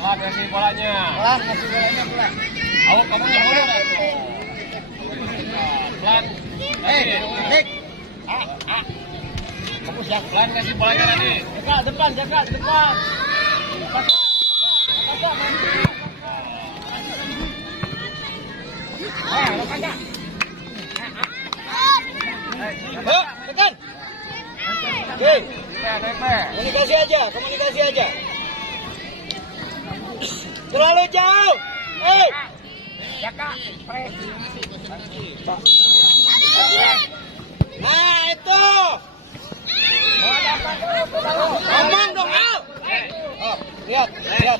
Pelan kasih bolanya. Pelan kasih bolanya pelan. Ayo kamu yang dulu. Pelan. Dik. Fokus ya. Pelan kasih bolanya tadi. Depan. Tekan. Oke. Komunikasi aja. Terlalu jauh. Nah, itu. Ngomong dong, Al. Oh, lihat. Ayo,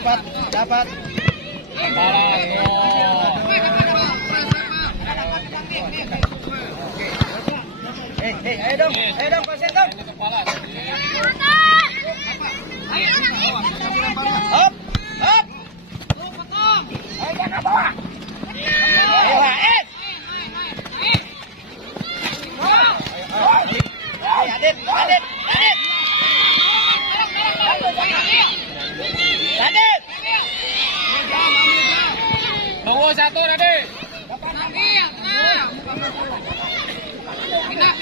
Pak. Dapat. Ayo dong, pasien dong. Hop. Ayo jangan bawah. Adit. Tunggu satu tadi. Pindah.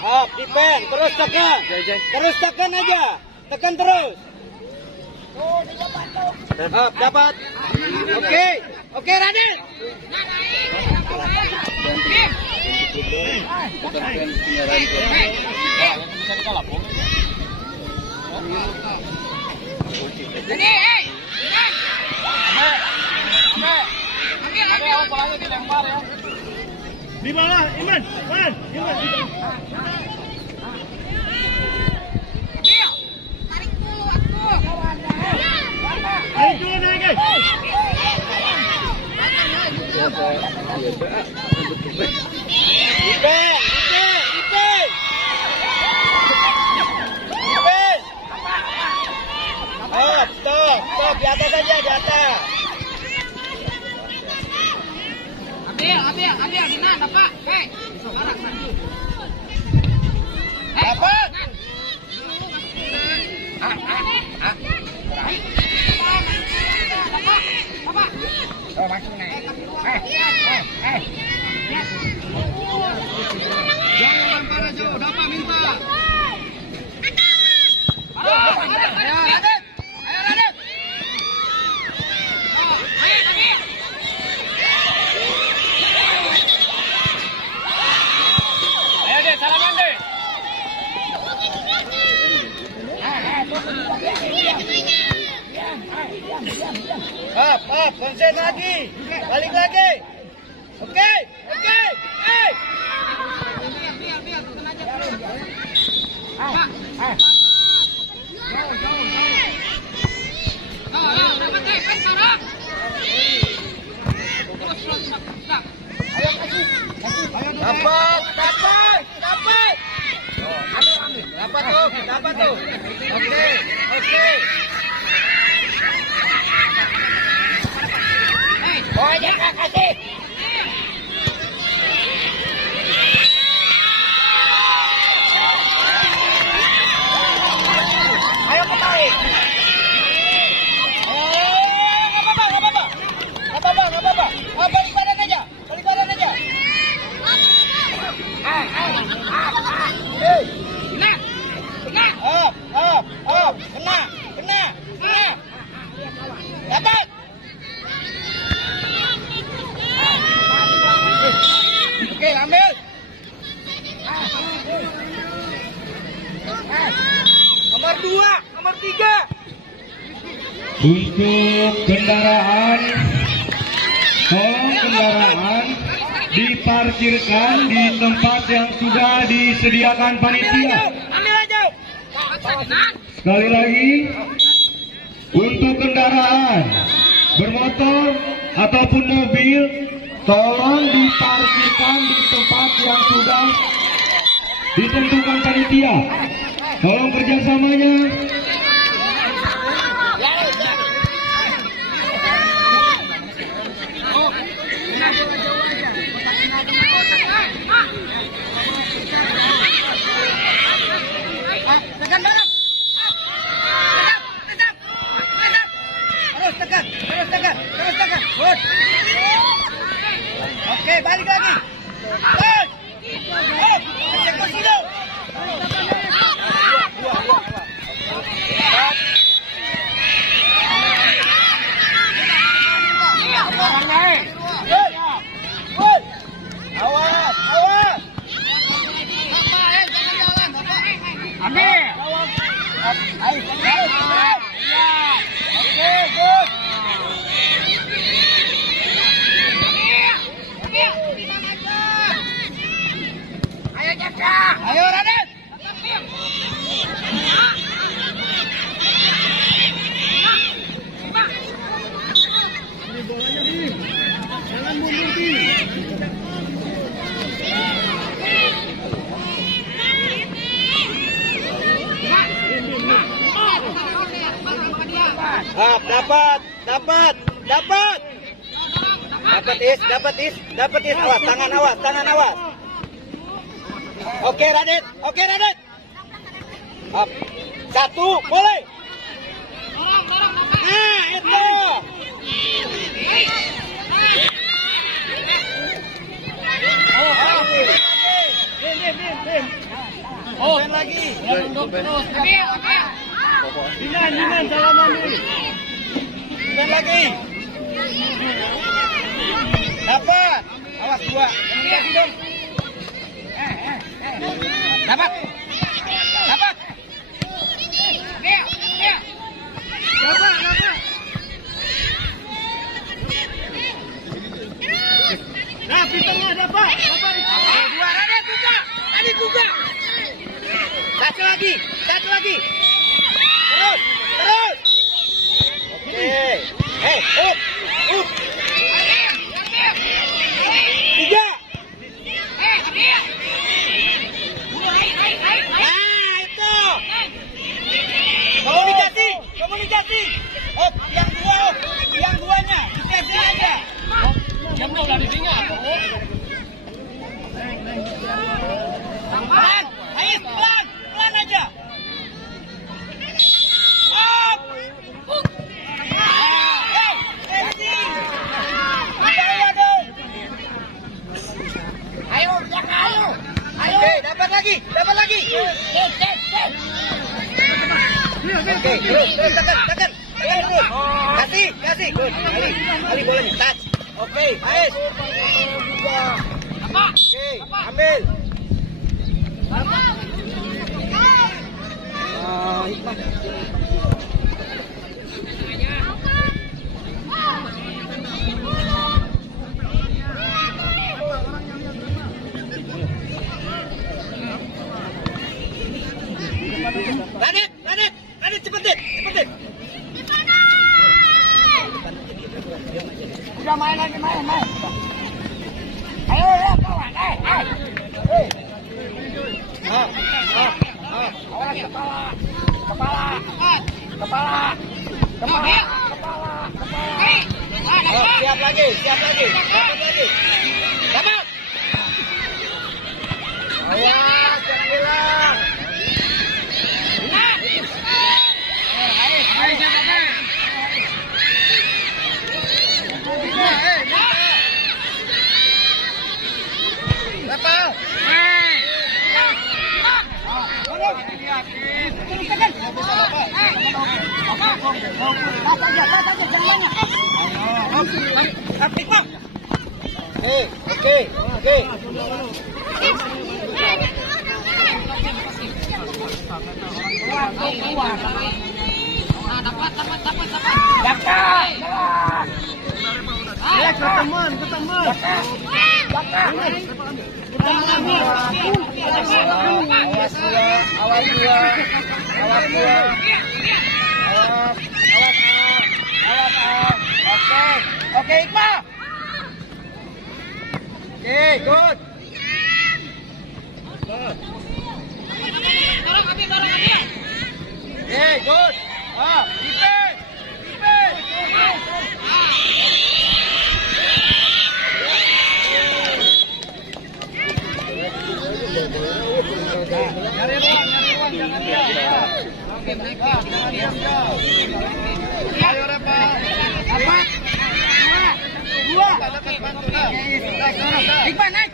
Hop, dipen, terus tekan aja. Tekan terus. Hop, dapat. Oke, Radit. Di bawah, Iman. Stop, di atas aja, di atas. Ambil, Dina, dapat. Dapat. Oh, masuk nih. Jangan lempar jauh, dapat minta. Up, konsen lagi. Balik lagi. Oke. Dapat tuh. Oke. Oh, jangan kasih. Ayo kembali. Nggak apa-apa. Balik badan aja. Kena. Dapat. Oke, ambil. Nomor 2, nomor 3. Untuk kendaraan, tolong kendaraan diparkirkan di tempat yang sudah disediakan panitia. Ambil aja. Sekali lagi, untuk kendaraan bermotor ataupun mobil, tolong diparkirkan di tempat yang sudah ditentukan panitia. Tolong kerjasamanya. Tekan bareng. Terus tekan. Good. Oke, balik lagi. Good. Eksekusi dong. Good. Good. Awas. Ambil. Oke, good. Ayo Raden. Ini bolanya di. Jangan mundur di. Dapat is. Awas, tangan awas. Oke Raden. Up. 1, boleh. Nah, itu. Main lagi. Dinan, salaman dulu. Main lagi. Dapat. Awas 2. Komunikasi dong. Dapat. Nah, di tengah dapat. Dua Raden juga. Tadi juga. Satu lagi. Terus. Oke. Up. 3. Nah, itu. Komunikasi. Op, yang duanya. Dikasih aja. Jam udah ditinggal. Pelan, Ais, pelan aja. Op. Racing. Bawa dong. Ayo. Oke, dapat lagi. Oke, terus tekan terus. Kasih. Good. Ali bolanya touch. Oke, Ais. Oke, ambil. Hikmah. Raden, cepetin. Udah main. Ayo ya kawan, Awas kepala. Siap lagi. Dapat. Awas, jangan hilang. Dapat. Oke. Dapat. Ya, ke teman, ke teman. Awas dua, awas dua, awas dua. Awas, awas, awas. Oke, oke Iqbal. Oke, good. Oke, good. Ah, defense, defense. Nyari ruang, jangan diam. Oke, mereka, jangan diam. Ayo Repa. Empat, dua. Iqbal naik.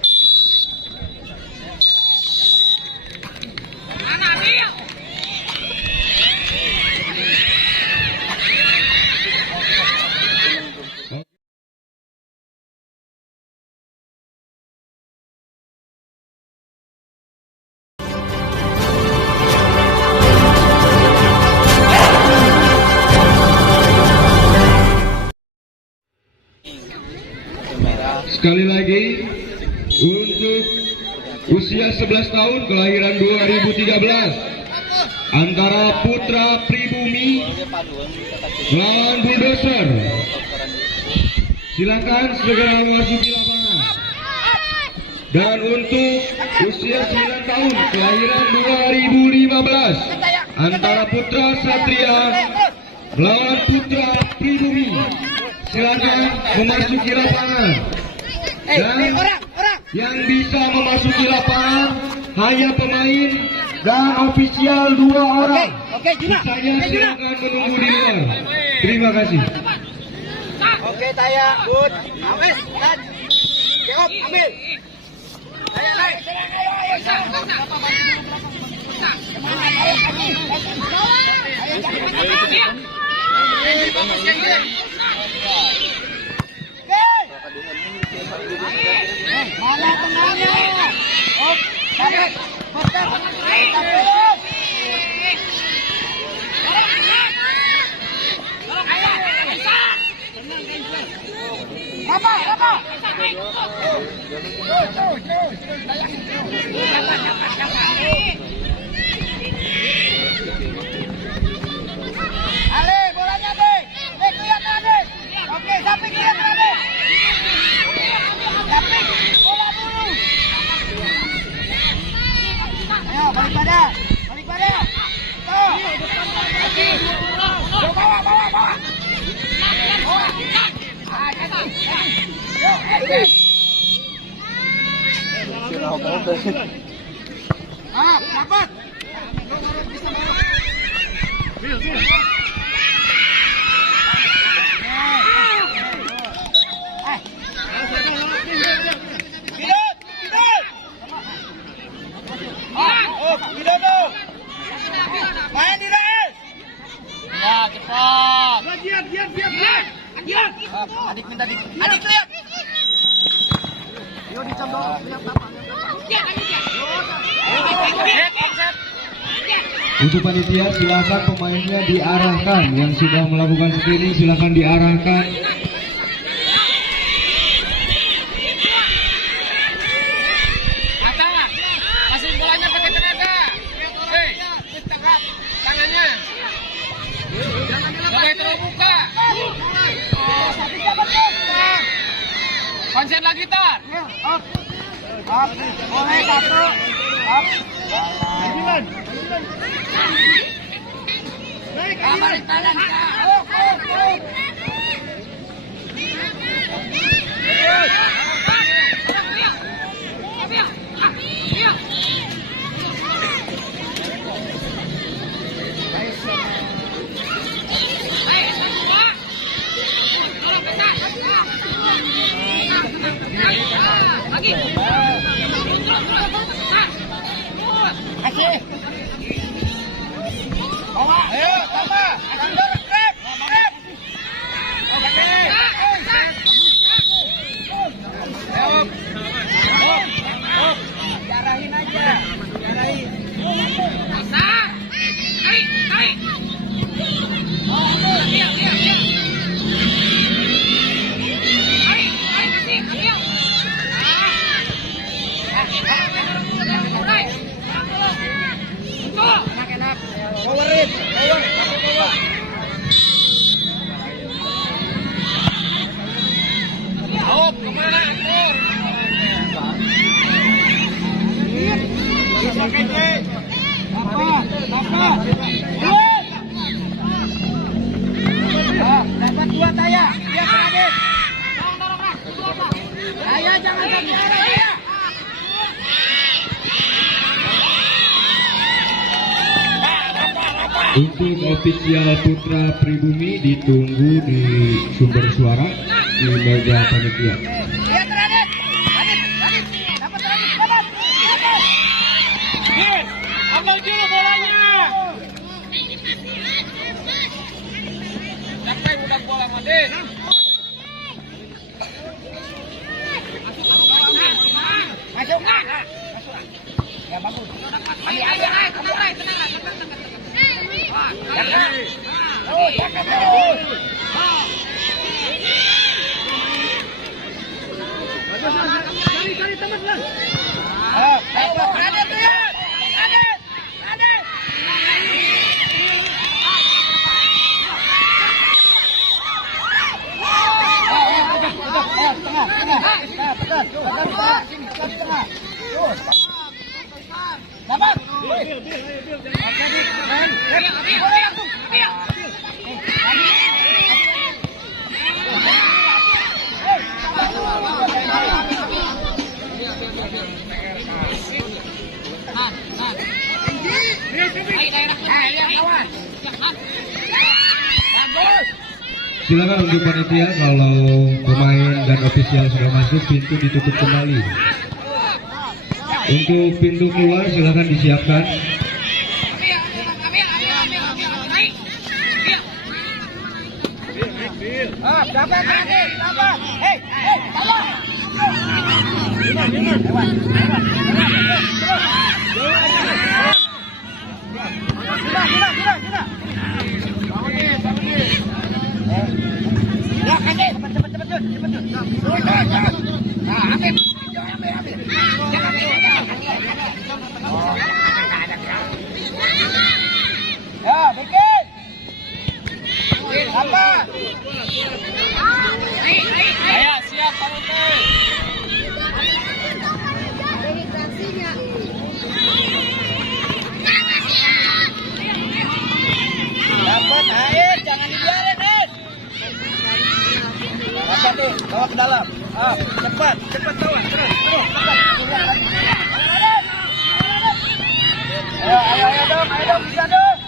Sekali lagi untuk usia 11 tahun kelahiran 2013 antara Putra Pribumi melawan Bulldozer. Silakan segera memasuki lapangan. Dan untuk usia 9 tahun kelahiran 2015 antara Putra Satria melawan Putra Pribumi. Silakan memasuki lapangan. Dan yang bisa memasuki lapangan hanya pemain dan ofisial 2 orang. Oke, Juna. Sisanya silakan menunggu di luar. Terima kasih. Oke, Taya, good. Ames, dan Jacob, ambil. Taya, naik. Mana tenangnya? Oh, sampai. Apa? Ale, bolanya deh. Kelihatan deh. Oke, sampai kelihatan deh. Sampai bola dulu. Ayo, balik pada. Tuh. Bawa. Dapat. Main di res. Ya, cepat. Diam. Adik minta adik lihat. Yo dicoba lihat apa? Untuk panitia silakan pemainnya diarahkan. Yang sudah melakukan screening silakan diarahkan. Masih bolanya pakai tenaga. Hei, tangannya. Jangan boleh terbuka. Konsen lagi, Tar. Up. Boleh satu. Up. Naik. Balik badan. Kasih. Bawa. Ayo, tambah. Grab. Oke. Jarahin aja. Jarahin. Tarik. Stop, kemana atur? Dapat 2 Taya. Dia Radit. Taya jangan sampai Taya. Untuk ofisial Putra Pribumi ditunggu di sumber suara di meja panitia. Lihat Radit. Radit. Dapat Radit. Dapat. Dit, ambil dulu bolanya. Siapa yang udah bola sama Dit? Masuk. Ya bagus. Ayo, kamu tenang. Jangan terus. Cari teman lah. Dapat Radit tuh ya. Radit. Dapat. Silakan untuk panitia, kalau pemain dan ofisial sudah masuk, pintu ditutup kembali. Untuk pintu keluar silakan disiapkan. Dapat Radit. Dapat. Hei, salah. Sudah. Ya, Kadit. Cepet. Nah, ambil. Ya, bikin. Apa? Ayo, siap panitia. Dapat air, jangan dibiarin, Ed. Dapat nih, bawa ke dalam. Cepat bawa, terus, cepat. Ayo dong, bisa dong.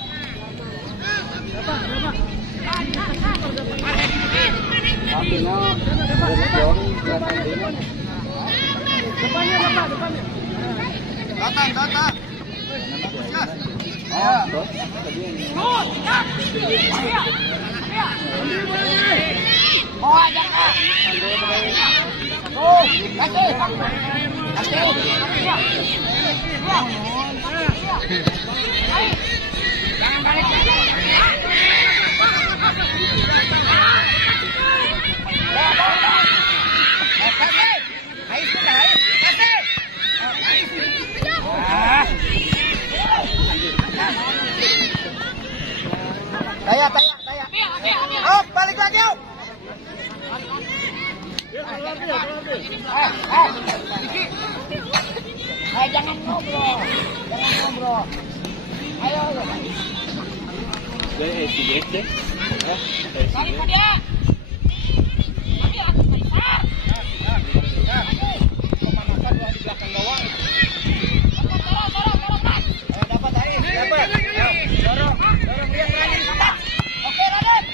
Depannya. Datang. Mau aja Kak. Kasih. Jangan balik. Kasih. Ayo sudah, kasih. Taya. Oh, balik lagi, yuk. Jangan ngobrol. Ayo. Balik dia. Dapat air. Dorong dia Radit. Oke, Radit.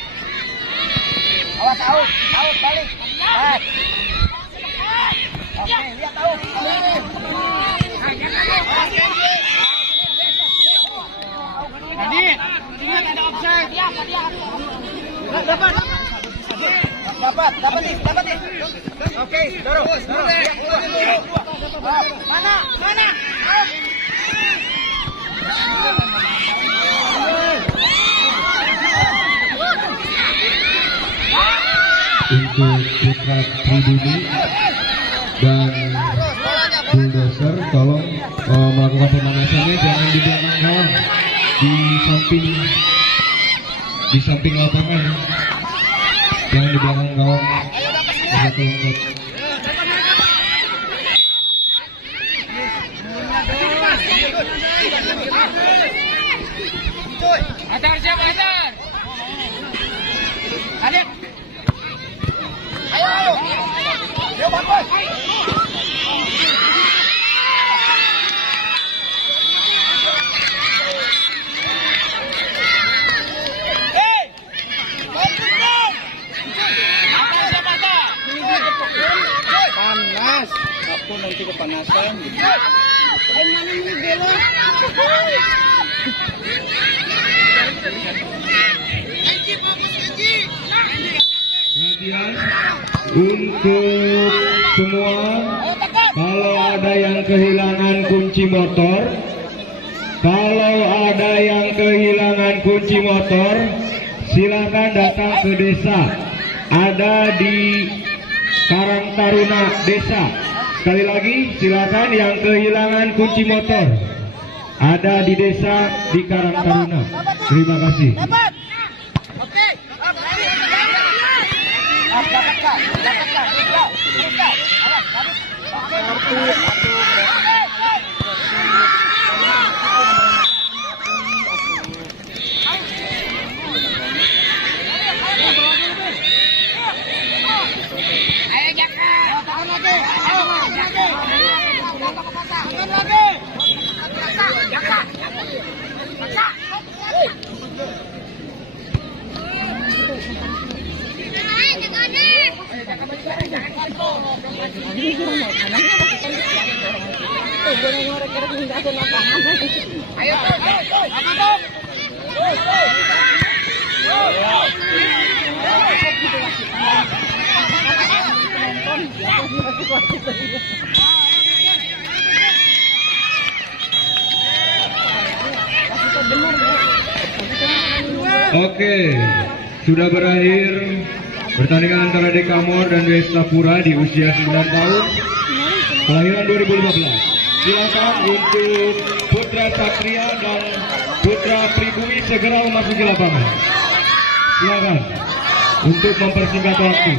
Awas out balik. Oke, lihat out. Radit, ingat ada offside. Dapat nih. Oke, dorong. Lihat keluar. Mana? Out. Untuk Putra Pribumi dan Bulldozer, tolong melakukan pemanasannya, jangan di belakang gawang, di samping lapangan, jangan di belakang gawang. Hajar siap hajar. Adik. Ayo. Yo bagus. Panas. Aku nanti kepanasan. Perhatian untuk semua, kalau ada yang kehilangan kunci motor, silakan datang ke desa. Ada di Karang Taruna Desa. Sekali lagi, silakan yang kehilangan kunci motor. Ada di desa di Karang Taruna. Terima kasih. Oke. Ayo Jaka. Tahan lagi. Jaka. Ayo. Oke, sudah berakhir pertandingan antara Dekamor dan Westapura di usia 9 tahun, kelahiran 2015. Silakan untuk Putra Satria dan Putra Pribumi segera memasuki lapangan. Silakan untuk mempersingkat waktu.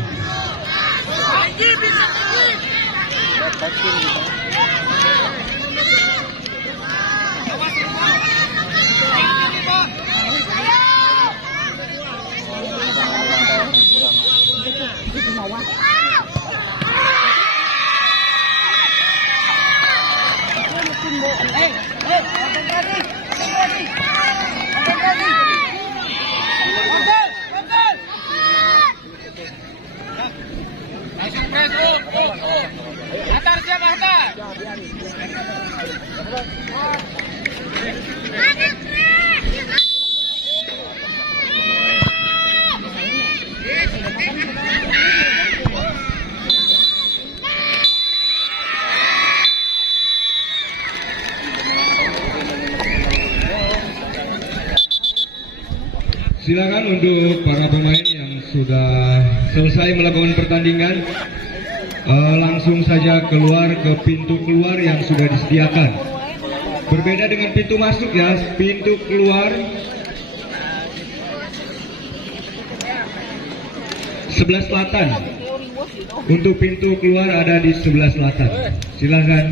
Langsung press bro. Hajar siap hajar. Silakan untuk para pemain yang sudah selesai melakukan pertandingan, langsung saja keluar ke pintu keluar yang sudah disediakan. Berbeda dengan pintu masuk ya, pintu keluar sebelah selatan. Untuk pintu keluar ada di sebelah selatan. Silakan